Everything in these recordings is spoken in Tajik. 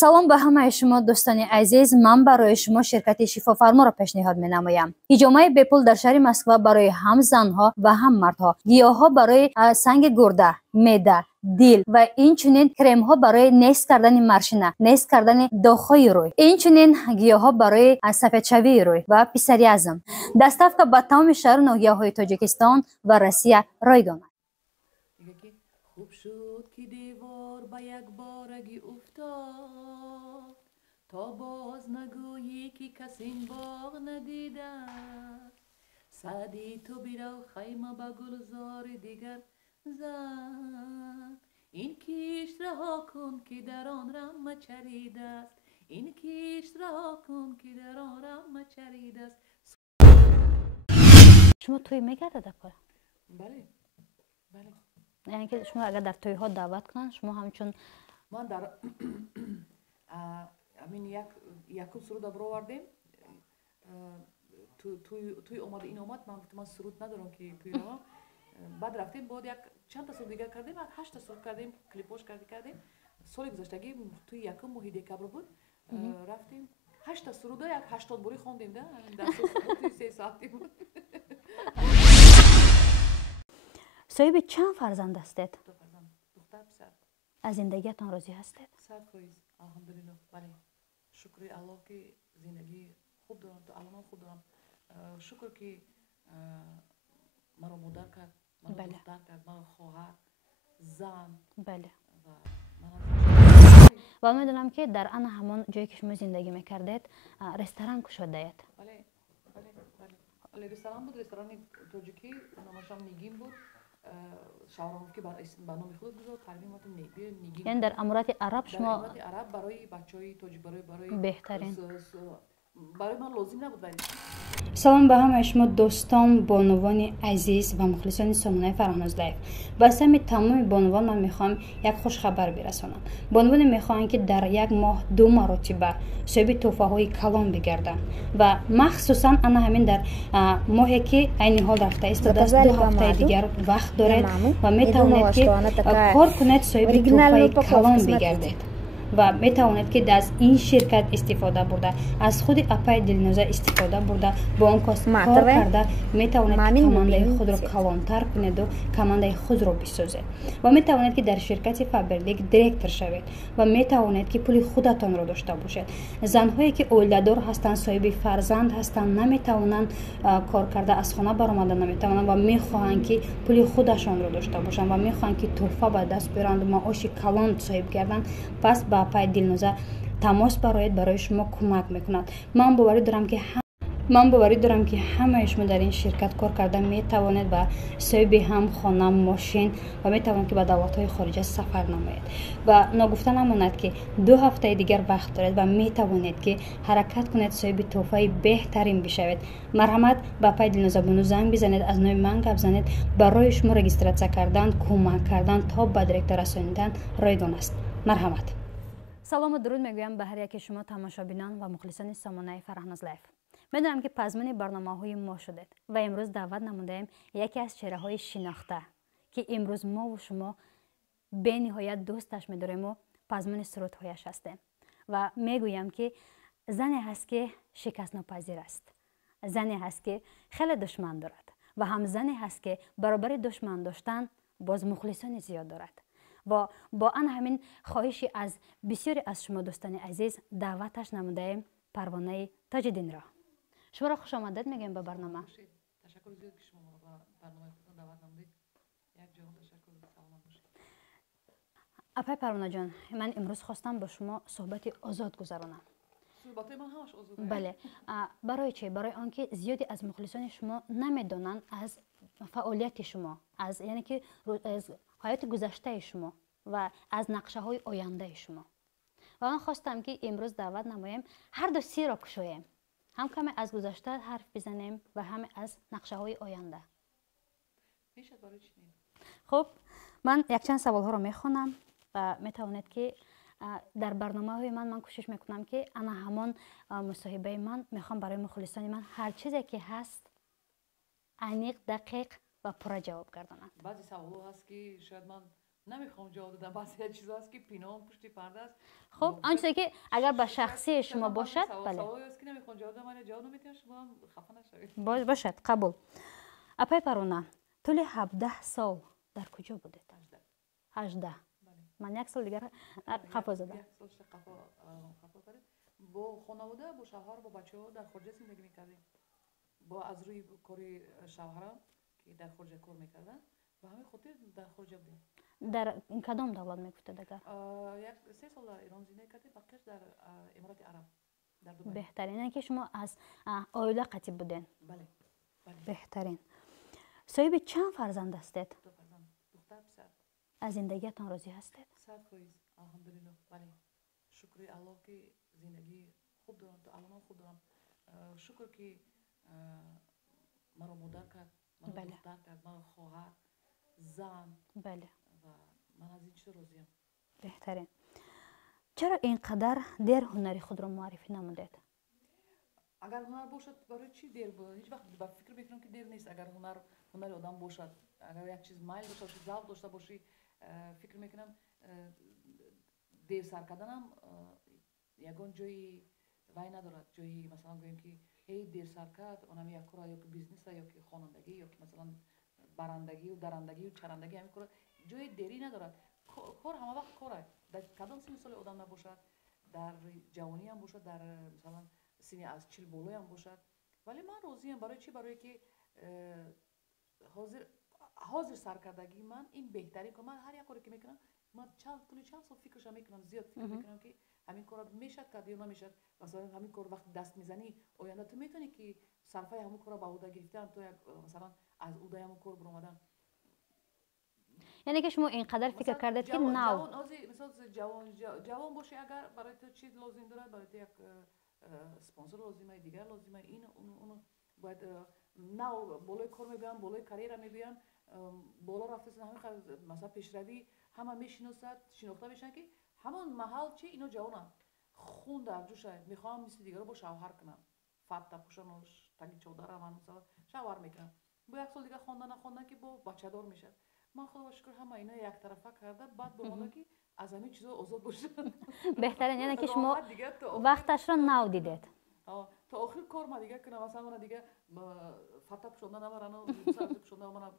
салом ба ҳамаи шумо дӯстони азиз, ман барои шумо ширкати шифофарморо пешниҳод менамоям. ҳиҷомаи бепул дар шаҳри Москва барои ҳам занҳо ва ҳам мардҳо, гиёҳҳо барои санги гурда, меъда, дил ва инчунин кремҳо барои нест кардани маршина, нест кардани дохҳои рӯй, инчунин гиёҳҳо барои сафедшавии рӯй ва писариазм. доставка ба тамоми шаҳру ноҳияҳои Тоҷикистон ва Россия ройгон аст. خوب شد که دیوار به یک بارگی افتاد تا باز نگویی که کس این باغ ندیده سعدی تو بیرو خیمه به گلزار دیگر زن این کیش رها کن که در آن رم چریده است این کیش رها کن که در آن رم چریده است. شما توی میگردد اپا؟ بله بله. یعنی که شما اگر در توی‌ها دعوت کنن شما همچون من در همین یک سرود آوردیم توی اومد این اومد من سرود ندارم که توی رو بعد رفتیم بعد یک چند تا سرود دیگه کردیم 8 تا سرود کردیم کلیپوش کردیم سال گذشتگی توی یکم ماه دکبر بود رفتیم 8 تا سرود یک 80 باری خوندیم در 3 ساعتی بود. صاحب چند فرزند هستید؟ 2 فرزند، دختر پسر. از زندگیتان راضی هستید؟ سرفایز الحمدلله. بله شکر الله که زندگی خوب دارم تو الان خوب دارم. شکر که مرا مادر کرد، مرا دختر کرد، مرا خواهر، زن. بله. و میدونم که در آن همان جایی که شما زندگی میکردید رستوران گشوده اید. بله بله بله. رستوران بود، رستوران تاجیکی، نامش هم نیگین بود. شاورما که برنامه خود گذاشت تعلیمات نیگین. یعنی در امارات عرب شما در امارات عرب برای بچهای تاجیک برای بهترین برای من لازم نبود ولی سلام به همه شما دوستان بانوان عزیز و مخلصان سامانه فرهناز لایف. با اسم تمام بانوان من میخوام یک خوش خبر برسونم. بانوان میخوان که در یک ماه 2 مرتبه صاحب تحفه های کلان بگردن و مخصوصا انا همین در ماهی که عین حال رفته است 2 هفته دیگر وقت دارید و میتونید که کار کنید صاحب تحفه کلان بگردید و میتواند که از این شرکت استفاده برده از خود اپای دلنوزه استفاده برده با اون کار کرده میتواند کمانده خود رو کلانتر کنید و کمانده خود رو بسازید و میتواند که در شرکت فابرلیک دیرکتر شوید و میتواند که پول خودتان رو داشته باشید. زنهایی که اولادار هستند صاحب فرزند هستند نمیتوانند کار کرده از خانه برآمدن نمیتوانند و میخواهند که پول خودشان رو داشته باشند و میخواهند که تحفه به دست بیارند و معاش کلان صاحب گردن. پس با پای دلنوزه تماس برای شما کمک میکند. من باوری دارم که همه شما در این شرکت کار کرده میتوانید و صاحب هم خانه ماشین و میتوانید که به دولت‌های خارجی سفر نمایید و نگفته نماند که 2 هفته دیگر وقت دارید و میتوانید که حرکت کنید صاحب تحفه بهترین بشوید. مرحمت با پای دلنوزه بونو زنگ بزنید از نوع من گپ زنید برای شما رجیستراسیون کردن کمک کردن تا به دیرکتر رسانیدن رایگان است. مرحمت. سلام و درود میگویم به هر یک شما تماشابینان و مخلصان سامانه فرهناز لایف. میدونم که پزمون برنامه‌های ما شدید و امروز دعوت نمودیم یکی از چهره‌های شناخته که امروز ما و شما به نهایت دوستش می‌داریم و پزمون سرودهایش هستیم و میگویم که زنی هست که شکست ناپذیر است، زنی هست که خیلی دشمن دارد و هم زنی هست که برابر دشمن داشتن باز مخلصان زیاد دارد و با آن همین خواهشی از بسیاری از شما دوستان عزیز دعوتش نمودیم پروانه تاج‌الدین را. شما را خوش آمدید میگیم به برنامه. تشکر زیاد که شما به برنامه خود دعوت نمودید. یک جان تشکر سلام باشید. اپای پروانه جان، من امروز خواستم با شما صحبت آزاد گذرانم. صحبت من همش آزاده. بله. برای چه؟ برای آنکه زیادی از مخلصان شما نمیدونن از فعالیت شما، از یعنی که از حیات گذشته شما و از نقشه های آینده شما. و من خواستم که امروز دعوت نماییم هر دو سی را کشویم، هم کمی از گذشته حرف بزنیم و هم از نقشه های آینده. میشه برای چی؟ خب من یک چند سوال ها رو میخوانم و میتوانید که در برنامه های من کوشش میکنم که انا همان مصاحبه من میخوام برای مخلصان من هر چیزی که هست عمیق دقیق و پر جواب گردانند. بعضی سوال هست که شاید من نمیخوام جواب بدم، بعضی چیزا هست که پنهان پشت پرده است. خب آنچه که اگر به شخصی شما باشد بله سوالی است که نمیخوام جواب بدم، جواب نمیتونم، شما هم خفه نشوید. باشد قبول. اپای پروانه طول 17 سال در کجا بودید؟ 18. من یک سال دیگر قفا زدم. یک سال قفا کردیم. با خانواده، با شوهر، با بچه‌ها در خارج زندگی میکردیم. با از روی کاری شوهرم که در خارج کار میکردن و همین خاطر در خارج بودیم. در کدام دولت میگفتید اگر؟ یک 3 سال در ایران زندگی کردیم، بقیه‌اش در امارات عرب در دبی. بهترینه که شما از عائله قطعی بودین. بله. بهترین. صاحب چند فرزند هستید؟ 2 فرزند، دختر پسر. از زندگیتان راضی هستید؟ 100% الحمدلله. بله. شکر الله که زندگی خوب دارم، تا الان خوب دارم. شکر که مرا مادر کرد، مرا دختر کرد، مرا خواهر، زن. بله. و من از این چیز راضیم. بهترین. چرا اینقدر دیر هنری خود را معرفی نمودید؟ اگر هنر باشد برای چی دیر بود؟ هیچ وقت با فکر میکنم که دیر نیست. اگر هنر آدم باشد، اگر یک چیز مایل داشته باشی، ذوق داشته باشی، فکر میکنم دیر سر کردنم یگان جایی وای ندارد. جایی مثلا گوییم که هی دیر سر کرد اونم یک کار یا که بیزنس یا که خوانندگی یا که مثلا برندگی و درندگی و چرندگی، همین کار جای دیری ندارد. کار همه وقت کاره. در کدام سن سال آدم نباشد، در جوانی هم باشد، در مثلا سن از 40 بالای هم باشد. ولی من راضیم. برای چی؟ برای که حاضر سرکردگی من این بهتری که من هر یک کاری که میکنم، من چند سال فکرش میکنم، زیاد فکر میکنم که همین کار میشد کرد یا نمیشد. مثلا همین کار وقت دست میزنی آینده تو میتونی که صرفه همون کار با عهده گرفتن، تو مثلا از عهده همون کار برآمدن. یعنی که شما اینقدر فکر کردید که نو مثلا جوان باشی، اگر برای تو چی لازم داره، برای تو یک اسپانسر لازمه، دیگر لازمه، این اون باید نو بالای کار میبینن، بالای کریر میبینن، بالا رفته همین مثلا پیشروی همه میشناسد، شناخته میشن که همون محل چی اینا جوانن، خون در جوشه، میخوام مثل دیگران با شوهر کنم، فتا پوشانش تگی چادر من مثلا شوهر میکنم، با یک سال دیگه خواندن که با بچه دار میشه. من خدا شکر همه اینا یک طرفه کرده، بعد بمونه که از همین چیزا آزاد باشه. بهترین یعنی که شما وقتش را نو دیدید. تا آخر کار ما دیگه کنم، مثلا من دیگه فتا پوشانده نبرن و سر پوشانده من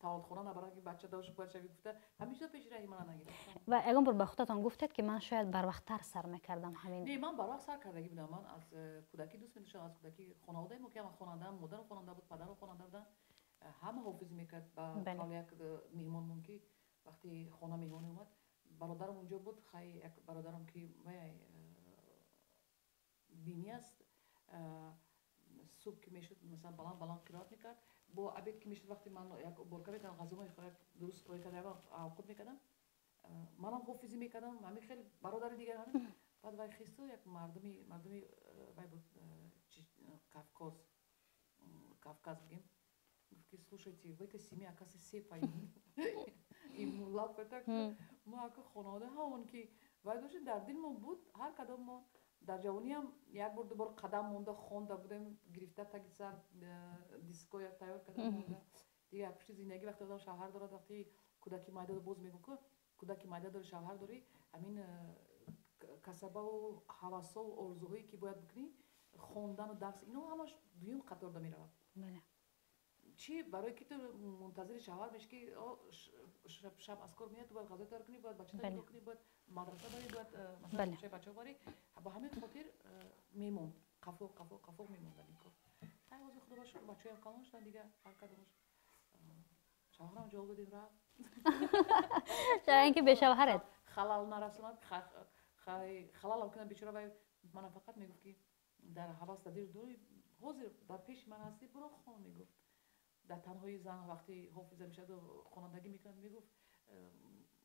تولدخانه نبرن که بچه داشت باشه گفته همیشه پیش رای من نگیره. و اگه بر به خودتان گفتید که من شاید بر وقت‌تر سر میکردم همین. نه، من بر وقت سر کردگی بودم. من از کودکی دوست می‌داشتم، از کودکی خانواده ما که من خواننده، مادرم خواننده بود، پدرم خواننده بودن، همه حافظ میکرد. با حال یک میهمانمون که وقتی خانه میهمانی اومد، برادرم اونجا بود، خیلی یک برادرم که بینی است، صبح که میشد مثلا بلند قرائت میکرد، با عبید که میشد وقتی من یک بارکه میکردم غذا میخورد درست قرائت کردم اوقات میکردم، منم حافظی میکردم، همین خیلی برادر دیگر همین. بعد وای خیستو یک مردمی وای بود کافکاز بگیم، گفت که слушайте, в этой семье оказывается все поют. این مولا پتک ما اگه خانواده همون که وای داشتیم در دل ما بود. هر کدام ما در جوانی هم یک بار دو بار قدم مونده خوانده بودیم، گرفته تگی سر دیسکو یا تیار کرده مونده دیگه. پشت زندگی وقتی آدم شوهر داره، وقتی کودکی مایده داره، باز میگم که کودکی مایده داره، شوهر داری، همین کسبه و هوسا و آرزوهایی که باید بکنی، خواندن و درس، اینا همش دویم قطار دا میرود. بله. چی برای که تو منتظر شوهر میشی که شب از کار میاد، تو باید غذا تیار کنی، باید بچه تیار کنی، باید مدرسه بری، باید مثلا پیش بچه بری، با همین خاطر میمون قفو میموندن این کار. خیلی خدا باشه بچه هم کلان شدن دیگه، هر کدومش شوهرم جواب دادیم رفت. چرا اینکه به شوهرت خلال نرسوند، خلال هم کنم بیچاره. و من فقط میگفت که در حواس دیر دوری حاضر در پیش من هستی برو خون. میگفت در تنهایی زن وقتی حافظه میشد و خوانندگی میکرد، میگفت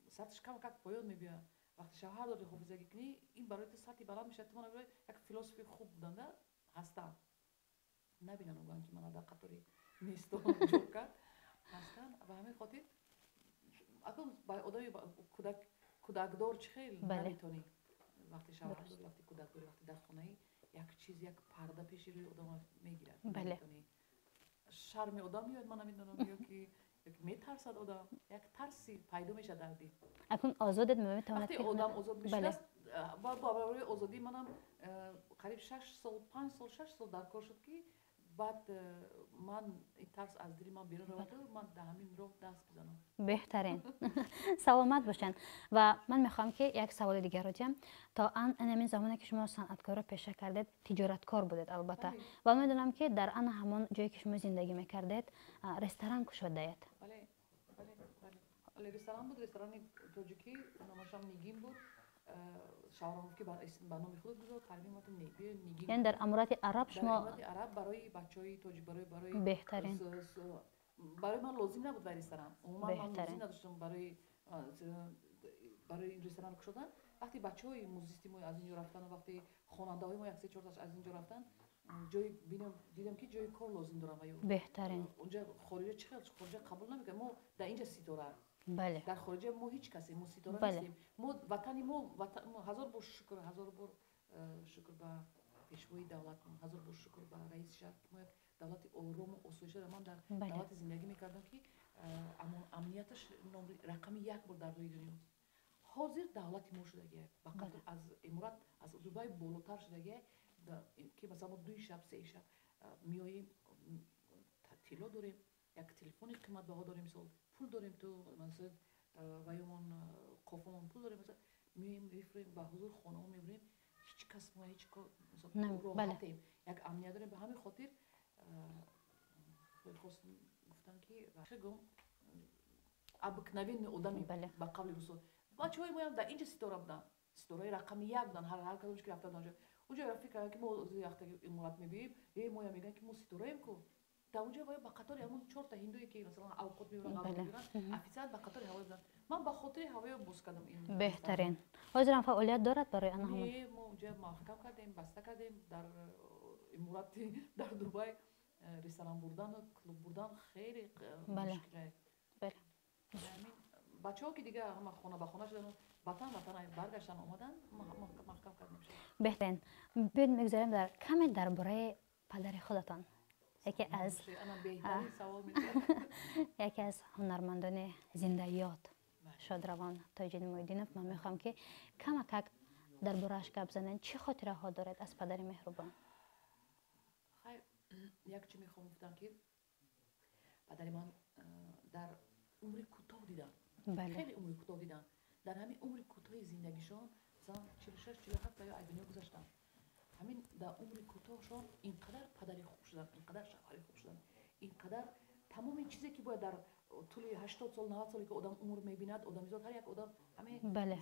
سطحش کم پایان میبینه. وقتی شوهر داری حافظگی کنی، این برای تو سطحی بلند میشه. تو من یک فیلسوف خوب بودنده هستن، نبینن اون که من در قطاری نیستم جوب کرد هستن. و همین خاطر اصلا با آدمی کودکدار چه خیلی نمیتونی وقتی شوهر داری، وقتی کودک داری، وقتی در خانه ای یک چیز، یک پرده پیش روی آدم میگیره. نمیتونی شرم آدم میاد. من نمیدونم یا که میترسد آدم، یک ترسی پیدا میشه در دل. اکنون آزادت میتواند وقتی آدم آزاد میشه барои озодӣ манам қариб 6 сол 5 сол 6 сол дар кор шуд ки баъд ман ин тарс аз дили ман берун равад ман дар ҳамин роҳ даст бизанам. беҳтарин. саломат бошанд. Ва ман мехоҳам ки як саволи дигарро ҷам. То анамин замоне ки шумо санъаткорро пеша кардед, тиҷораткор будед албатта. Ва медонам ки дар ана ҳамон ҷое ки шумо зиндагӣ мекардед, ресторан кушодаед. бале ресторан буд, ресторани тоҷикӣ, номашам Нигин буд. шавраҳовки ба номи худ гузор тармимат Нигин. яъне дар амурати араб дар шумо амурати араб барои бачаҳои тоҷик барои беҳтарин. барои ман лозим набуд вай ресторан. Умуман ман Беҳтарин. лозим надоштам барои ресторан кушодан. вақти бачаҳои музисти мо аз ин ҷо рафтану вақти хонандаҳои мо 1-3-4 аз ин ҷо рафтан, ҷои дидам ки ҷои кор лозим дорам. беҳтарин. унҷа хориҷа чӣ хел хориҷа қабул намекунад. мо дар инҷа ситора, бале дар хориҷа мо ҳеҷ касе, мо ситора Бале. нестем. мо ватани мо ҳазор бор шукр ба пешвои давлат, ҳазор бор шукр ба раиси шаҳр ки мо як давлати орому осоиша дорем. ман дар Бале. давлате зиндагӣ мекардам ки амнияташ рақами як бор дар рӯи дунё. ҳозир давлати мо шудагия ба қадр аз Эморат, аз Дубай болотар шудагия ки масалан мо 2 шаб 3 шаб меоем, тилло дорем, як телефони қиматбаҳо дорем, мисол пул дорем, ту масалан ваёмон қофамон пул дорем, масалан меоем мефурем ба ҳузур хонаҳо мебурем. ҳеҷ кас мо ҳеҷ кор роҳатем, як амният дорем. ба ҳамин хотир хостам гуфтам ки гум обыкновенный одами ба қавли русо. бачаҳои моям дар инҷа ситора буданд, ситораи рақами як буданд. ҳар кадомаш ки рафтад онҷа унҷа фикр кардам ки мо вақтаки иморат мебием, моя мегӯянд ки мо ситораем ку. дар унҷа ваё ба қатори ҳамон 4 та ҳиндуе ки масалан авқот мебуранд, ғаво мебуранд, официант ба қатори ҳавои буданд. ман ба хотири ҳавои боз кардам. беҳтарин. ҳозирам фаъолият дорад барои ана ҳамон? мо унҷа маҳкам кардем, баста кардем. дар иморати дар Дубай ресторан бурдану клуб бурдан хеле мушкилае. бачаҳо ки дига ҳама хона ба хона шудану ватан баргаштан омадан, маҳкам кардем. беҳтарин. биёед мегузарем каме дар бораи падари худатон. яке аз ҳунармандони зиндаёд Шодравон Тоҷидинмоиддинов, ман мехоҳам ки камакак дар борааш гап занед. чӣ хотираҳо доред аз падари меҳрубон? як чӣ мехоҳам гуфтам ки падари ман дар умри кӯтоҳ дидам, хеле умри кӯтоҳ дидам. дар ҳамин умри кӯтоҳи зиндагишон масалан 46-47 ё аз дунё гузаштанд. ҳамин дар умри кӯтоҳшон инқадар падари хуб шудан, инқадар шавҳари хуб шудан, инқадар тамоми чизе ки бояд дар тӯли 80 сол 90 соле ки одам умр мебинад, одамизод ҳар як одам ҳамин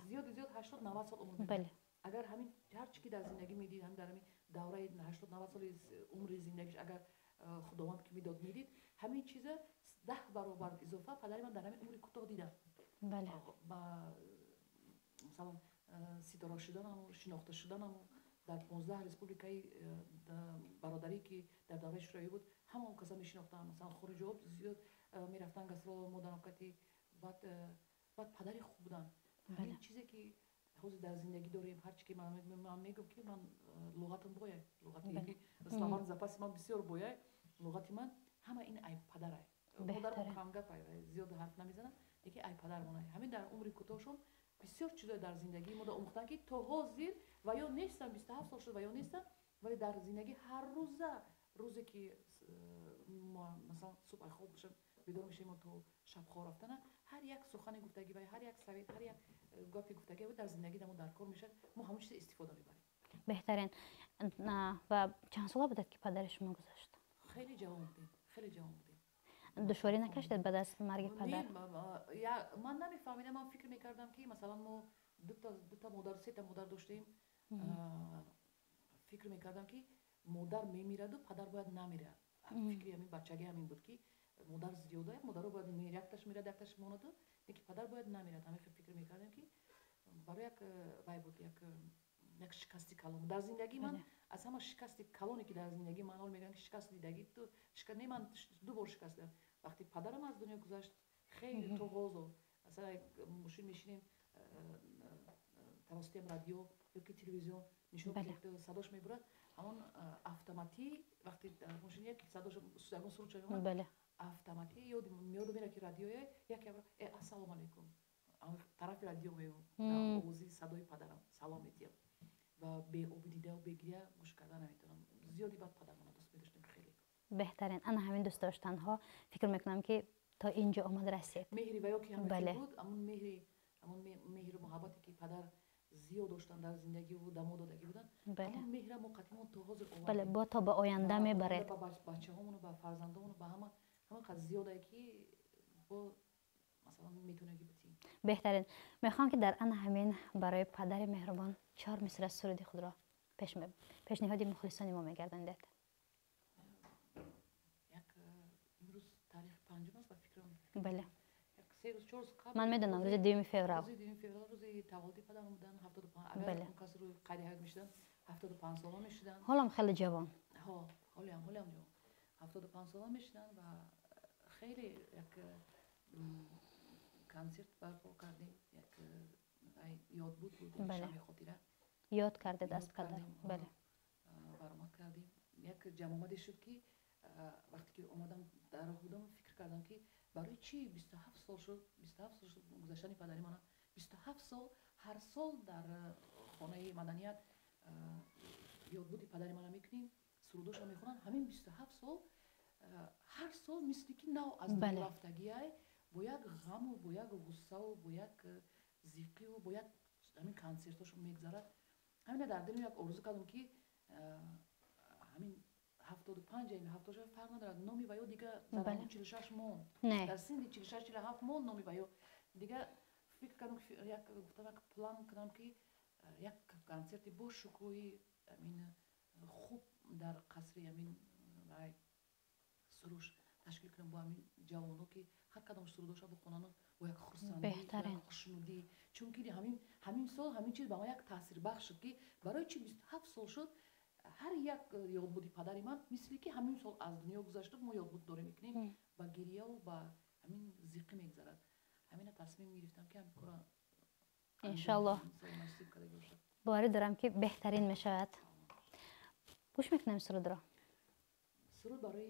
зиёду зиёд 80-90 сол умр мебинад. агар ҳамин ҳар чӣ ки дар зиндагӣ медид, ҳамин дар ҳамин давраи 80-90 соли умри зиндагиш агар худованд ки медод медид, ҳамин чиза 10 баробар изофа падари ман дар ҳамин умри кӯтоҳ дидам. масалан ситора шуданаму, шинохта шуданаму дар 15 республикаи бародарӣ ки дар давраи шӯравӣ буд, ҳамаон каса мешинохтам. масалан хориҷиҳо зиёд мерафтан гастрол, мо дар навқати баъд падари хуб буданд. ҳамин чизе ки ҳозир дар зиндагӣ дорем, ҳар чӣ ки ман мегӯям ки ман луғатам бояд, луғати славан запаси ман бисёр бояд, луғати ман ҳама ин ай падарай. модарам камгапай, зиёд ҳарф намезанад, яке ай падармонай. ҳамин дар умри кӯтоҳшон бисёр чизо дар зиндагии мода омӯхтанд ки то ҳозир ва ё нестам, 27 сол шуд ва ё нестам, вале дар зиндагӣ ҳар рӯзе ки масалан субҳ ай хоб бошам, бедор мешавем то шабхо рафтана, ҳар як сухани гуфтагӣ ва ҳар як совет, ҳар як гапи гуфтагӣ дар зиндагӣ дамо дар кор мешавад. мо ҳамон чиза истифода мебарем. беҳтарин. ва чанд сола будед ки падари шумо гузашт? хеле ҷавон будем, хеле ҷавон будем. душворӣ накашидед баъд аз марги падар? ман намефаҳмидам. ман фикр мекардам ки масалан мо дута модар, сета модар доштем. фикр мекардам ки модар мемираду падар бояд намирад. фикри ҳамин бачагӣ ҳамин буд ки модар зиёда, модаро бояд якташ мирад, якташ монаду, ки падар бояд намирад. ҳамин фикр мекардам ки барои як вай буд, як шикасти калон дар зиндагии ман. аз ҳама шикасти калоне ки дар зиндагии ман ҳол мегӯям ки шикаст дидагӣ ту не, ман 2 бор шикаст дидам. вақти падарам аз дунё гузашт, хеле тоғозо масалан мошин мешинем, тавассути радио ёки телевизион нишон садош мебурад, ҳамон автоматӣ вақти мошин як садош ягон суруд шавад, автоматӣ меёдум мера ки радиое яке ассалому алайкум, тарафи радио меём овози садои падарам салом метиҳам ва беоби дидау бегирия гӯш кардан наметавонам. Зиёди баъд падармона дӯст медоштем хеле. беҳтарин. Ана ҳамин дӯст доштанҳо фикр мекунам ки то инҷо омад расед. Меҳри ва ёки ҳамин буд, ҳамун меҳру муҳаббате ки падар зиёд доштан дар зиндагиву дамо додагӣ будан, ҳамун меҳра мо қатъимон то ҳозир овардем. Бале, бо то ба оянда мебаред. Ба бачаҳомону ба фарзандону ба ҳама қад зиёдае ки бо масалан метавонем битием. беҳтарин. мехоҳам ки дар ана ҳамин барои падари меҳрубон 4 мисра суруди худро пешниҳоди мухлисони мо мегардонидед. имрӯз тарихи панҷум аст ба фикрам. Бале. Се рӯз чор рӯз қабл ман медонам рӯзи 2 феврал. Рӯзи 2 феврал рӯзи таваллуди падарам будан 75. Агар он кас рӯи қайди ҳаёт мешудан 75 сола мешудан. ҳолам хеле ҷавон. ҳолам ҷавон. 75 сола мешудан ва хеле як консерт барпо кардем. Як ёдбуд буд, шами хотира. ёд кардед аз падар. Бале. Баромад кардем. Як ҷамъомаде шуд ки вақте ки омадам дар роҳ будам фикр кардам ки барои чӣ 27 сол шуд гузаштани падари ман 27 сол ҳар сол дар хонаи маданият ёдбуди падари мана мекунем, сурудошро мехонанд. ҳамин 27 сол ҳар сол мисли ки нав аз рафтагиай бо як ғаму бо як ғуссаву бо як зиқиву бо як ҳамин консертошо мегзарад. ҳамина дар дилам як орзу кардам ки ҳамин 75 ин 76 фарқ надорад. Номи ва ё дига дар ҳамон 46 монд. Дар синни 46-47 монд номи ва ё дига фикр кардам ки як план кардам ки як консерти бо шукӯҳи амин хуб дар қасри амин суруш ташкил кунам бо амин ҷавоно ки ҳар кадом сурудоша бихонанд бо як хурсандӣ, як хушнудӣ. Чунки ҳамин сол ҳамин чиз ба ман як таъсирбахш шуд ки барои чӣ 27 сол шуд ҳар як ёдбуди падари ман мисли ки ҳамин сол аз дунё гузашта мо ёдбуд дорем мекунем ба гирияу ба ҳамин зиқӣ мегзарад. ҳамина тасмим гирифтам ки ҳамин кора иншаллоҳ боварӣ дорам ки беҳтарин мешавад. гӯш мекунем сурудро. суруд барои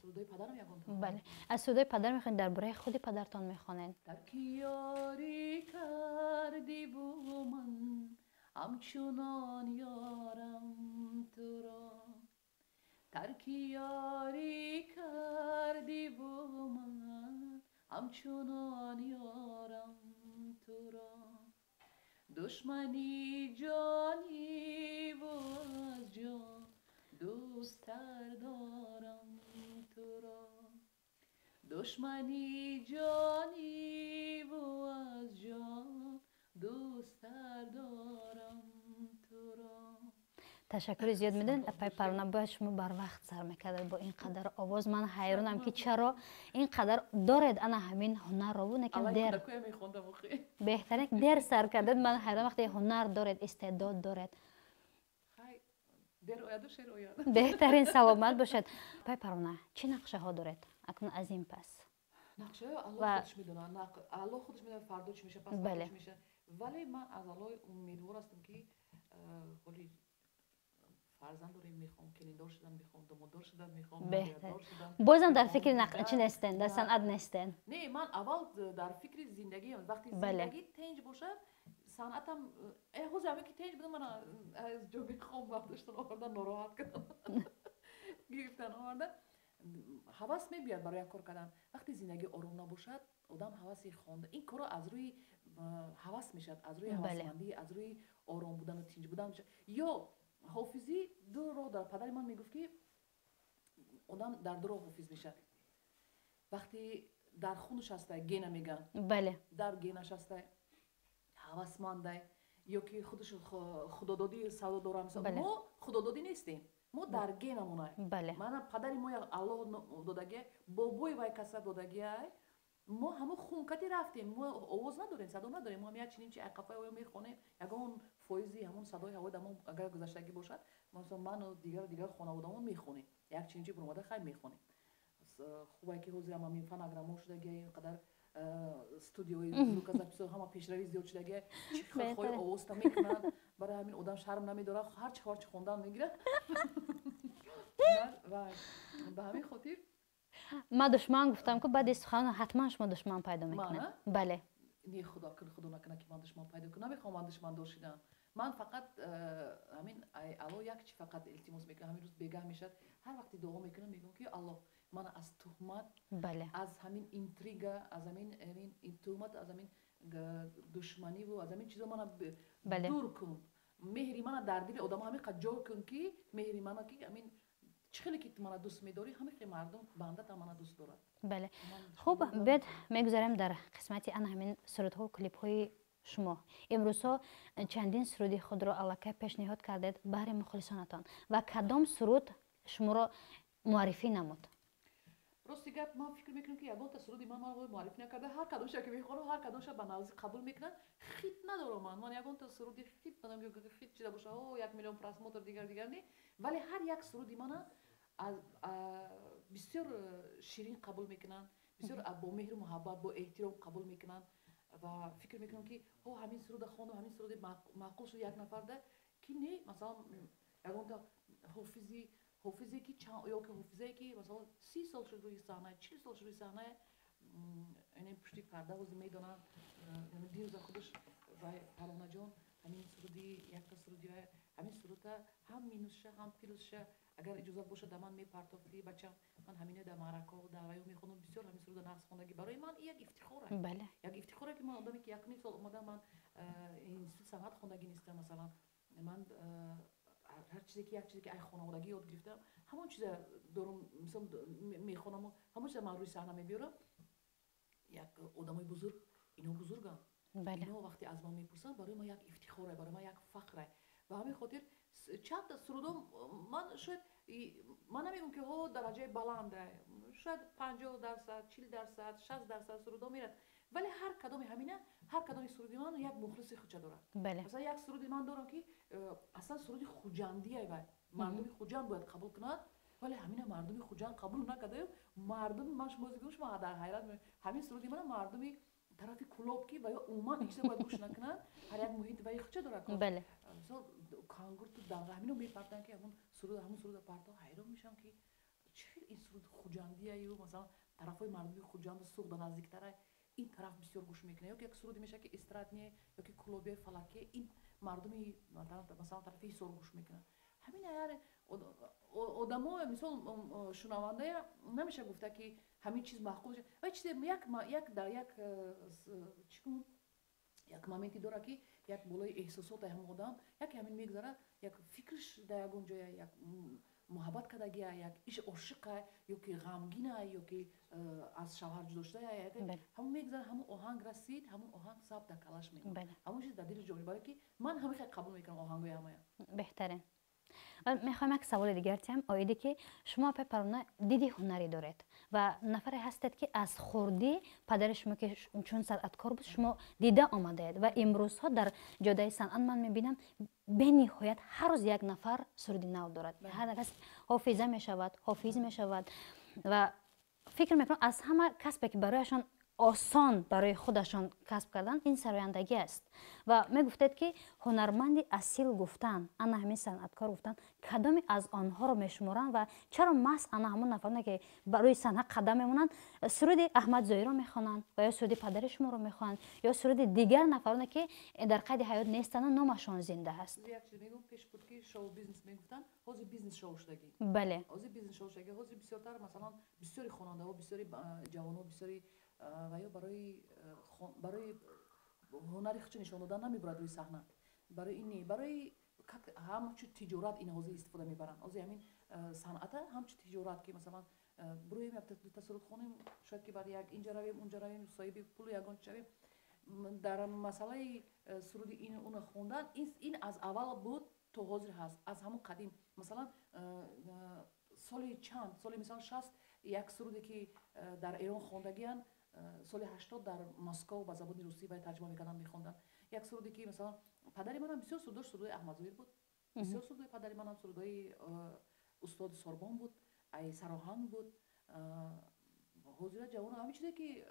сурудои падарам ягон. Бале. аз сурудои падар мехонед, дар бораи худи падартон мехонед. дар ки ёрӣ кардӣ бо ман ҳамчунон ёрам туро, тарки ёрӣ кардӣ бо ман ҳамчунон ёрам туро, душмани ҷониву аз ҷон дӯсттар дорам туро, душмани ҷониву аз ҷон дӯсттар дорам туро. ташаккури зиёд медонед апай Парвона, бояд шумо барвақт сар мекардед бо ин қадар овоз. ман ҳайронам ки чаро ин қадар доред ана ҳамин ҳунарро бу некам дер беҳтарин дер сар кардед. ман ҳайрон вақте ҳунар доред, истеъдод доред. беҳтарин саломат бошед. апай Парвона, чӣ нақшаҳо доред акнун аз ин пас? нақшаҳо Аллоҳ худш медонад. Аллоҳ худш медонад фардо чӣ меша, пас фардо чӣ меша. вале ман аз Аллоҳ умедвор ҳастам ки ҳоли фарзанд дорем, мехоҳам келиндор шудан, мехоҳам домоддор шудан, мехоҳам нарияддор шудан. бозам дар фикри чӣ нестен, дар санъат нестен? Не, ман аввал дар фикри зиндагиам. вақти зиндагӣ тенҷ бошад, санъатам ҳозир ҳамин ки тенҷ будам, ман аз ҷо мехоҳам бардоштан овардан нороҳат кардам гирифтан овардан. ҳавас мебиёд барои як кор кардан. вақти зиндагӣ ором набошад, одам ҳаваси хонда ин корро аз рӯи ҳавас мешавад, аз рӯи ҳавасмандӣ, аз рӯи ором будану тинҷ будан мешавад. ё ҳофизӣ ду роҳ дорад. падари ман мегуфт ки одам дар ду роҳ ҳофиз мешавад. вақти дар худ нишастай гена меган. бале. дар гена шастай ҳавасмандай ё ки худашон худододӣ савдо дорам. мо худододӣ нестем, мо дар генамонай. мана падари мо Аллоҳ додагия, бобои вай каса додагия. мо ҳамо хункати рафтем, мо овоз надорем, садо надорем. мо ҳам як чиним чи айқафаи оё мехонем, ягон фоизи ҳамон садои ҳавои дамон агар гузаштагӣ бошад, масалан ману дигар хонаводамон мехонем, як чиним чи буромада хай мехонем. хубае ки ҳозир ҳама фонограммо шудагия, ин қадар студиои звукозаписо ҳама пешравӣ зиёд шудагия, чӣ хелхоҳи овозта мекунанд. барои ҳамин одам шарм намедорад, ҳарчи хондан мегирад. ва ба ҳамин хотир ман душман гуфтам ки баъди сухан ҳатман шумо душман пайдо мекунед. бале. نه خدا کن خدا نکنه که من دشمن پیدا کنم نمیخوام من دشمن داشتم من فقط همین الان یک چی فقط التماس میکنم همین روز بگاه میشد هر وقتی دعا میکنم میگم که الله من از تهمت بله از همین اینتریگا از همین این تهمت از همین دشمنی و از همین چیزا من بله دور کن مهری من در دل آدم همین قد جا کن که مهری من که همین چخیلی که من دوست می‌داری همه که مردم بنده تا من دوست دارد بله خب بعد میگذاریم در قسمتی ان همین سرودها و کلیپ های شما امروزها چندین سرودی خود را الکی پیشنهاد کردید برای مخلصانتان و کدام سرود شما را معرفی نمود راستی گپ من فکر میکنم که یگان تا سرودی من معرفی نکرده هر کدومش که میخوام هر کدومش به نوازی قبول میکنن خیت ندارم من یگان تا سرودی خیت ندارم که خیت چیزا باشه او 1 میلیون پراسموتر دیگر نه ولی هر یک سرودی من از بسیار شیرین قبول میکنن بسیار با مهر و محبت با احترام قبول میکنن و فکر میکنم که او همین سرود خواند و همین سرود معقول شد یک نفر ده که نه مثلا یگان تا حافظی که چند یا که حافظی که مثلا 30 سال شد روی صحنه 40 سال شد روی صحنه این پشتی پرده وز میدونن یعنی دیروز خودش و پرونه جان همین سرودی یک تا سرودی همین سرود هم مینوسشه هم پلوسشه اگر اجازه باشه دمان میپرتافتی بچم من همینه در معرکه و دعوی میخونم بسیار همین سرود نقص خوندگی برای من یک افتخاره بله یک افتخاره که من آدمی که یک سال اومدم من این صنعت خوندگی نیستم مثلا من هر چیزی که یک چیزی که ای خانوادگی یاد گرفتم همون چیز دارم مثلا میخونم و همون چیز من روی صحنه میبیارم یک آدمای بزرگ اینا بزرگن بله اینا وقتی از من میپرسن برای ما یک افتخاره برای ما یک فخره و همین خاطر چند تا سرودم من شاید من نمیگم که ها درجه بلنده شاید 50% 40% 60% سرودم میرد ولی هر کدام همینه هر کدام سرودی من یک مخلص خودش داره بله مثلا یک سرودی من دارم که اصلا سرودی خوجندیه و مردم خوجند باید قبول کنند ولی همین مردم خوجند قبول نکرده مردم ماش موزیکوش ما در حیرت همین سرودی من مردمی طرف کلوب کی و یا اومد چیزا باید گوش نکنن هر یک محیط و یک چه داره بله مثلا کانگور تو دنگه همینو میپرتن که همون سرود پرتا حیران میشم که چه این سرود خوجندیه یا مثلا طرفای مردمی خوجند سوق به نزدیکتره این طرف بسیار گوش میکنه یا که یک سرودی میشه که استراتنیه یا که کلوبی فلکه این مردمی مثلا طرفی سر گوش میکنن همین یار آدمو مثلا شنونده نمیشه گفته که همین چیز معقول و چیز یک در یک چیکون یک مومنتی داره که یک بالای احساسات هم آدم یک همین میگذره یک فکرش در یک جای یک محبت کردگی یک ایش عاشق یا که غمگینه یا که از شوهر جدا شده همون میگذره همون آهنگ رسید همون آهنگ ثبت در کلاش میکنه همون چیز در دل جوری برای که من همه خیلی قبول میکنم آهنگای همه بهتره میخوام یک سوال دیگر تیم آیده که شما پرونه دیدی هنری دارید و نفری هستید که از خوردی پدر شما که چون صنعتکار بود شما دیده آمده و امروزها در جاده صنعت من میبینم به نهایت هر روز یک نفر سرودی نو دارد هر کس حافظه میشود حافظ میشود و فکر میکنم از همه کسبی که برایشان آسان برای خودشان کسب کردن این سرایندگی است و می گفتید که هنرمند اصیل گفتن انا همین صنعتکار گفتن کدام از آنها رو میشمارن و چرا مس انا همون نفرانه که برای صنعت قدم میمونن سرود احمد زویی رو میخوانن و یا سرود پدر شما رو میخوانن یا سرود دیگر نفرانه که در قید حیات نیستن نامشان زنده هست یک چیز میگم پیش بود که شو بیزنس میگفتن حوزه بیزنس شو شدگی بله حوزه بیزنس شو شدگی حوزه بسیارتر مثلا بسیاری خواننده ها بسیاری جوان ها بسیاری و یا برای هنری خودش نشان دادن نمیبرد روی صحنه برای اینی برای همچون تجارت این حوزه استفاده میبرن حوزه همین صنعت همچون تجارت که مثلا برویم یک تصرف خونیم شاید که برای یک اینجا رویم اونجا رویم صاحب پول یگان شویم در مسئله سرود این اون خوندن این از اول بود تا حاضر هست از همون قدیم مثلا سال مثلا 60 یک سرودی که در ایران خواندگیان سال 80 در مسکو با زبان روسی باید ترجمه میکردن میخوندن یک سرودی که مثلا پدری منم بسیار سروداش سرودای احمد زویر بود بسیار سرودای پدری منم سرودای استاد سوربان بود ای سراهنگ بود حضور جوان همین چیزی که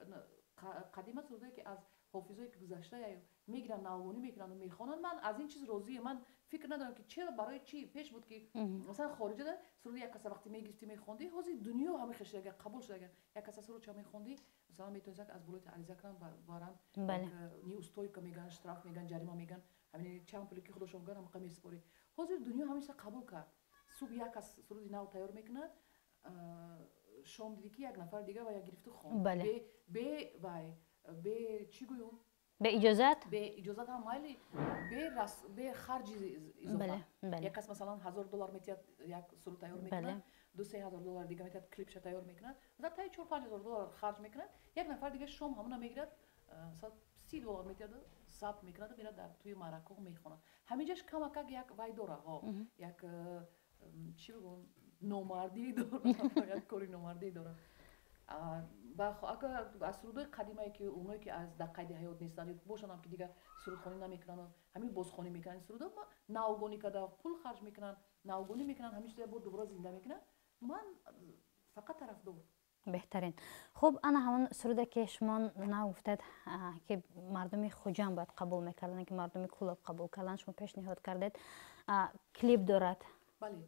قدیما سرودایی که از حافظایی که گذشته میگیرن نوانی میگیرن و میخوانن من از این چیز راضیه من فکر ندارم که چرا برای چی پیش بود که مثلا خارج ده سرود یک کس وقتی میگیستی میخوندی حاضر دنیا همه خشته اگر قبول شد اگر یک کس سرود چه میخوندی مثلا میتونست از بلوت علیزه کنم بارم نی استوی که میگن اشتراف میگن جریمه میگن همین چند پولی که خودشون میگن هم قمی سپاری حاضر دنیا همیشه قبول کرد صبح یک کس سرودی نو تیار میکنه شام دیدی که یک نفر دیگه و یک گرفته خوند به چی گویم به اجازت هم مایلی به خرج اضافه یک کس مثلا $1000 میتید یک سرود تیار میکنه $2,000-3,000 دیگه میتید کلیپش تیار میکنه مثلا تا $4,000-5,000 خرج میکنه یک نفر دیگه شام همون میگیرد مثلا $30 میتید ثبت میکنه میره در توی معرکه میخونه همینجاش کمک یک وای داره ها یک چی بگم نومردی داره یک کاری نومردی داره و اگر از سرودهای قدیمی که اونایی که از در قید حیات نیستن باشن هم که دیگه سرودخوانی نمیکنن همین بازخوانی میکنن سرودا نوگونی که پول خرج میکنن نوگونی میکنن همین چیزا بود دوباره زنده میکنن من فقط طرفدار بهترین خب انا همون سروده که شما نو گفتید که مردم خوجم باید قبول میکردن که مردم کلاب قبول کردن شما پیشنهاد کردید کلیپ دارد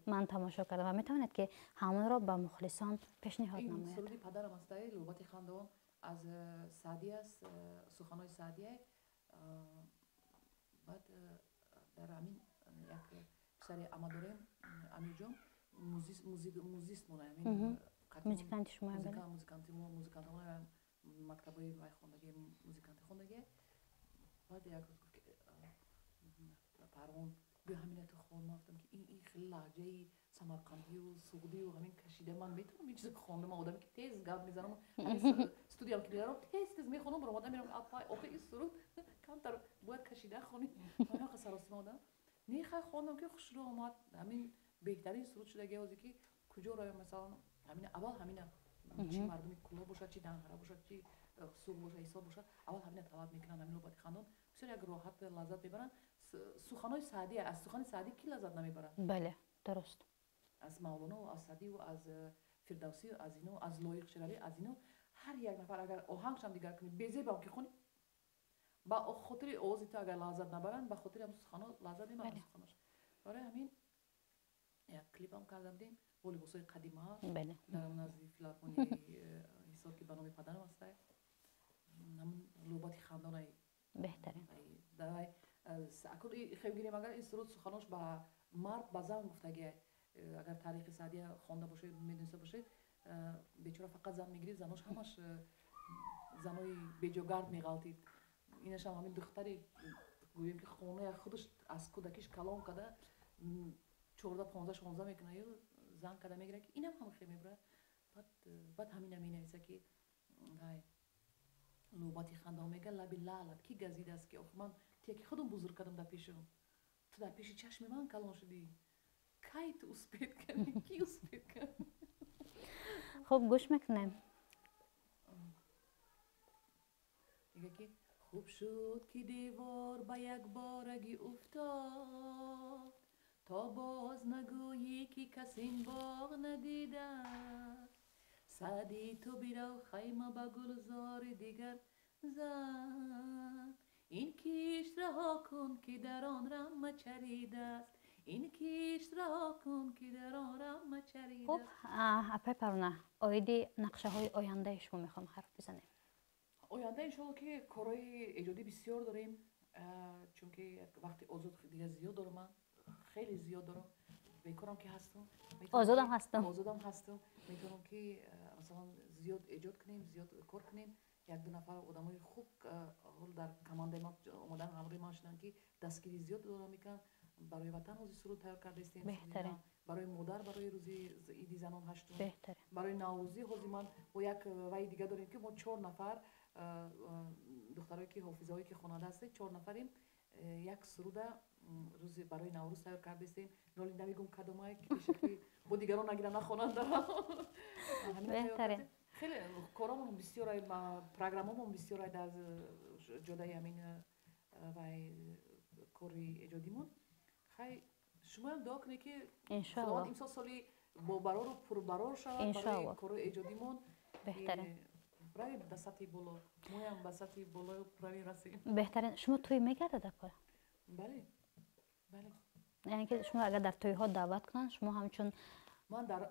من تماشا کردم و میتونید که همون را به مخلصان پیشنهاد نمایید این سرودی پدرم است لوبات خندوان از سعدی است سخنهای سعدی بعد در همین یک پسر اما داریم امیر جان موزیست مونه همین موزیکانت شما موزیکانت ما مکتبای وای خوندگی موزیکانت خوندگی بعد یک روز گفت که پروان بیا همین تو خوند گفتم که این خیلی لهجه سمرقندی و سعودی و همین کشیده من میتونم این چیزی که خوندم آدمی که تیز گپ میزنم استودیو که میرم تیز میخونم برام آدم میرم آخه این سرود کمتر باید کشیده خونی من سراسی آدم نیخه خوندم که خوش رو اومد همین بهترین سرود شده گه که کجا رو مثلا همین اول همین چی مردمی کلا باشه چی دنگره باشه چی سوق باشه ایسا باشه اول همین طلب میکنن همین لوبات خندون بسیار یک راحت لذت میبرن سخنهای سعدی از سخن سعدی کی لذت نمیبرن بله درست از مولانا و از سعدی و از فردوسی و از اینو از لایق شراوی از اینو هر یک نفر اگر آهنگش هم دیگر کنی بیزه با که خونی با خاطر اوزی تا اگر لذت نبرن با خاطر هم سخنا لذت نمیبرن سخنش برای همین یک کلیپ هم کردم دیم با لباسای قدیمی ها در اون از فیلارمونی حساب که بنام پدرم هست همون لوبات خندانه بهترین در اکل خیلی گیریم اگر این سرود سخناش با مرد با زن گفتگی اگر تاریخ سعدی خوانده باشه میدونسته باشه بیچاره فقط زن میگیرید زناش همش زنای بیجاگرد میغلطید اینش هم همین دختری گوییم که خونه خودش از کودکیش کلام کرده 14 15 16 میکنه یا زن کده میگیره که اینم هم خیلی میبره بعد همین مینویسه که لوباتی خنده میگه لبی لالت کی گزیده است که من تیکی خودم بزرگ کردم در پیشم تو در پیش چشم من کلان شدی کی تو اسپید کنی کی اسپید کنی خب گوش میکنیم میگه که خوب شد که دیوار با یک بارگی افتاد تا باز نگویی که کس این باغ ندیده سعدی تو بیرو خیمه با گلزار دیگر زن این کیش رها کن که در آن رم چریده است این کیش رها کن که در آن رم چریده است. خب اپای پرونه آیدی نقشه های آینده شما میخوام حرف بزنیم. آینده انشالله که کارهای ایجادی بسیار داریم چون که وقتی آزاد دیگه زیاد دارم من خیلی زیاد دارم بیکارم که هستم آزادم هستم میتونم که مثلا زیاد ایجاد کنیم زیاد کار کنیم یک دو نفر آدمای خوب حال در کمانده ما اومدن همراه ما شدن که دستگیری زیاد دارم میکنن برای وطن روزی سرود تیار کرده استیم برای مادر برای روزی ایدی زنان هشتم برای نوروزی روزی من با یک وای دیگه داریم که ما 4 نفر دخترایی که حافظه‌ای که خواننده هست 4 نفریم یک سرود روزی برای نوروز تیار کرده استیم نالی نمیگم کدومای که شکلی با دیگران نگیرن نخواننده بهتره خیلی کارامون بسیار پروگراممون بسیار در جدای همین وای کاری ایجادیمون خیلی شما هم دعا کنید که انشالله امسال سالی با برار و پربرار شود برای کار ایجادیمون بهتره برای دستی بالا مویم دستی بالا برای رسیم بهترین شما توی میگرده دکار بله یعنی که شما اگر در توی‌ها دعوت کنن شما همچون من در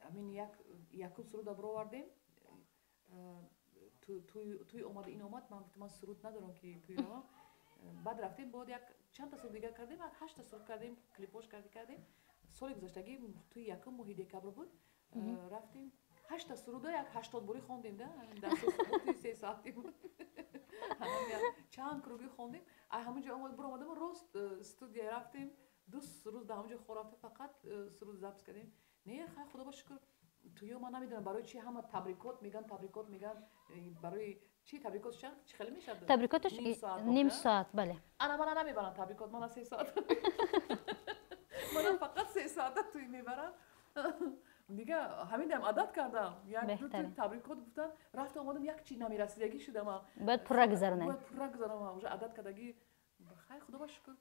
همین یک سرود برآوردیم توی اومد این اومد من سرود ندارم که توی را بعد رفتیم بعد یک چند تا سرود دیگه کردیم 8 تا سرود کردیم کلیپاش کردیم سال گذشتگی توی یکم ماه دکبر بود رفتیم 8 تا سرود یک 80 باری خوندیم در توی 3 ساعتی بود چند کروگی خوندیم همونجا اومدیم راست استودیو رفتیم 2 روز در همونجا خورافته فقط سرود ضبط کردیم نه خیر خدا با شکر توی من نمیدونم برای چی همه تبریکات میگن برای چی تبریکاتش چی خیلی میشه تبریکاتش نیم ساعت بله من نمیبرم تبریکات من 3 ساعت من فقط 3 ساعت توی میبرم دیگه همین عادت کردم یک دو تا تبریکات گفتن رفت اومدم یک چی نمیرسیدگی شدم بعد پورا گذرونم اونجا عادت کردگی خیر خدا با شکر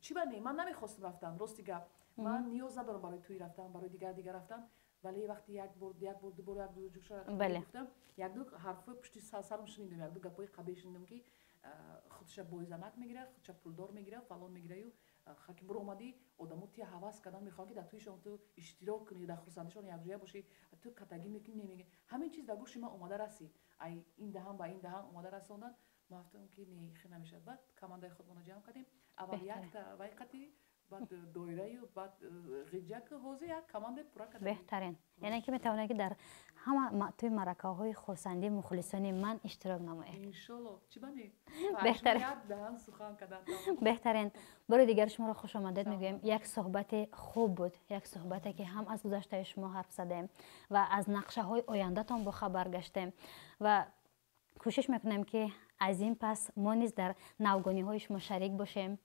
چی بنی من نمیخواستم رفتم راستی گپ من نیاز ندارم برای توی رفتم برای دیگر رفتم ولی وقتی یک بار دو بار یک دو جوش گفتم یک دو حرف پشت سرم شنیدم یک دو گپای قبیح شنیدم که خودش بویزنک میگیره خودش پولدار میگیره فلان میگیره و خاکی برو اومدی آدمو تی حواس کردن میخوان که در تویشون تو اشتراک کنی در خرسندشون یک جای باشی تو کتگی میکنی نمیگه همین چیز در گوش من اومده رسی ای این دهان با این دهان اومده رسوندن ما گفتم که نه خیلی نمیشه بعد کماندای خودمون جمع کردیم اول یک تا وایقتی بعد دایره و بعد غیجک حوزه یک کماند پورا کردیم بهترین یعنی که میتونه که در همه توی مرکه های خرسندی مخلصان من اشتراک نمایید ان شاء الله چی بنی بهترین دهان سخن کردن بهترین برای دیگر شما را خوش آمدید میگویم یک صحبت خوب بود یک صحبتی که هم از گذشته شما حرف زدیم و از نقشه های آینده تان با خبر گشتیم و کوشش میکنیم که از این پس ما نیز در نوگانی های شما شریک باشیم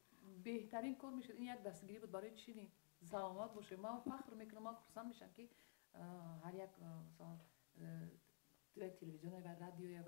بهترین کار میشه این یک دستگیری بود برای چینی سلامت باشه من فخر میکنم من خرسند میشم که هر یک مثلا تلویزیون و رادیو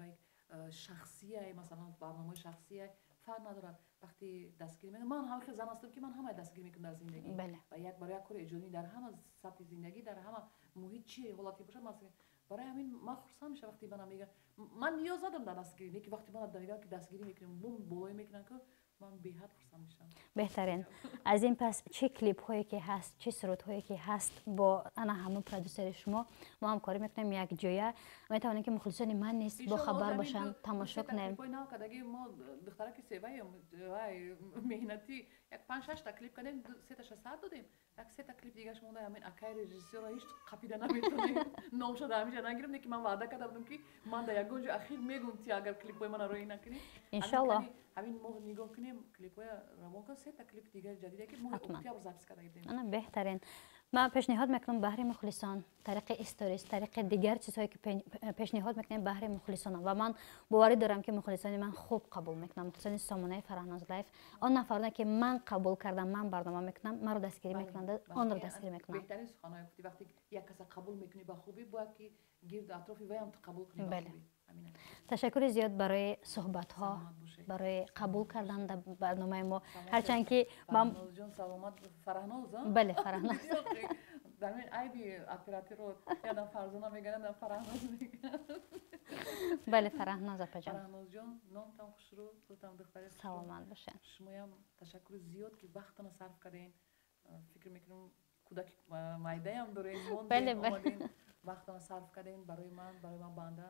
و شخصیه مثلا برنامه شخصیه فرق نداره وقتی دستگیری میکنم من هم خیلی زن هستم که من همه دستگیری میکنم در زندگی بله. و یک برای یک کار ایجادی در همه سطح زندگی در همه محیط چی حالتی باشه مثلا برای همین من خرسند میشم وقتی من میگم من نیاز ندارم در دستگیری که وقتی من میگم که دستگیری میکنم بوم بالای میکنن که من بی‌حد خرسند میشم بهترین از این پس چه کلیپ هایی که هست چه سرود هایی که هست با انا همون پرودوسر شما ما هم کاری میکنیم یک جایه میتونیم که مخلصان من نیست با خبر باشن تماشا کنیم ما دختره که سیوای مهنتی یک 5-6 تا کلیپ کردیم 3 تا 600 دادیم یک 3 تا کلیپ دیگه اش مونده همین اکای رژیسور هیچ قپیده نمیتونه نام شده همیشه نگیرم که من وعده کردم که من در یک گوش اخیر میگم تی اگر کلیپ های من روی نکنی ان شاء الله همین ما نگاه کنیم کلیپ های روان کن 3 تا کلیپ دیگه جدیده که ما اکتبر ضبط کردیم انا بهترین من پیشنهاد میکنم بهر مخلصان طریق استوریز طریق دیگر چیزهایی که پیشنهاد میکنم بهر مخلصان و من باوری دارم که مخلصان من خوب قبول میکنم مخلصان سامانه فرهناز لایف آن نفرانه که من قبول کردم من برنامه میکنم من رو دستگیری میکنند آن رو دستگیری میکنم بهترین سخنای گفتی وقتی یک کس قبول میکنی با خوبی باید که گرد اطرافی وی هم قبول کنی با خوبی تشکر زیاد برای صحبت ها برای قبول کردن در برنامه ما هرچند که من جان سلامت فرهناز بله فرهناز در این عیبی اپراتور رو یادم فرزانه میگن در فرهناز میگن بله فرهناز اپا جان فرهناز جان نام تام خوش رو خودتم دختر سلامت باشین شما هم تشکر زیاد که وقتتون صرف کردین فکر میکنم کودک مایده هم دارین بله اومدین وقتتون صرف کردین برای من بنده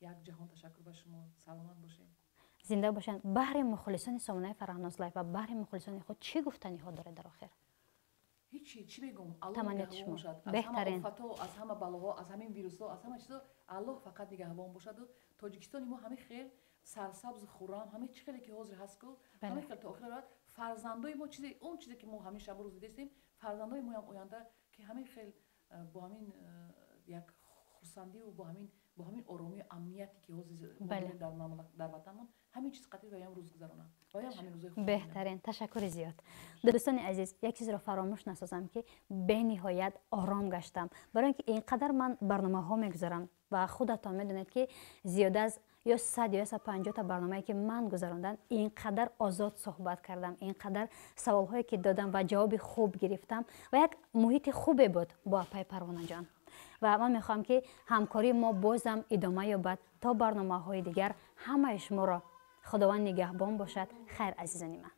یک جهان تشکر به شما سلامت باشین زنده باشین بهر مخلصان سامانه فرهناز لایف و بهر مخلصان خود چی گفتنی ها داره در آخر هیچی چی بگم الله نگهبان باشد از همه آفت‌ها از همه بلاها از همین ویروس‌ها از همه چیزا الله فقط نگهبان باشد و تاجیکستان ما همه خیر سرسبز خورم همه چی خیلی که حاضر هست کو همه خیلی تا آخر وقت فرزندای ما چیزی اون چیزی که ما همین شب روز دیدیم فرزندای ما هم آینده که همین خیلی با همین یک خرسندی و با همین آرامی امنیتی که حاضر در وطنمون همین چیز قطعی و هم روز گذرانم و همین روزای خوب بهترین تشکر زیاد دوستان عزیز یک چیز را فراموش نسازم که به نهایت آرام گشتم برای اینکه اینقدر من برنامه ها میگذارم و خودتان میدونید که زیاده از یا 100 یا 150 تا برنامه‌ای که من گذراندم اینقدر آزاد صحبت کردم اینقدر سوال‌هایی که دادم و جواب خوب گرفتم و یک محیط خوبی بود با اپای پروانه جان و من میخوام که همکاری ما بازم ادامه یابد تا برنامه‌های دیگر همه شما را خداوند نگهبان باشد خیر عزیزان من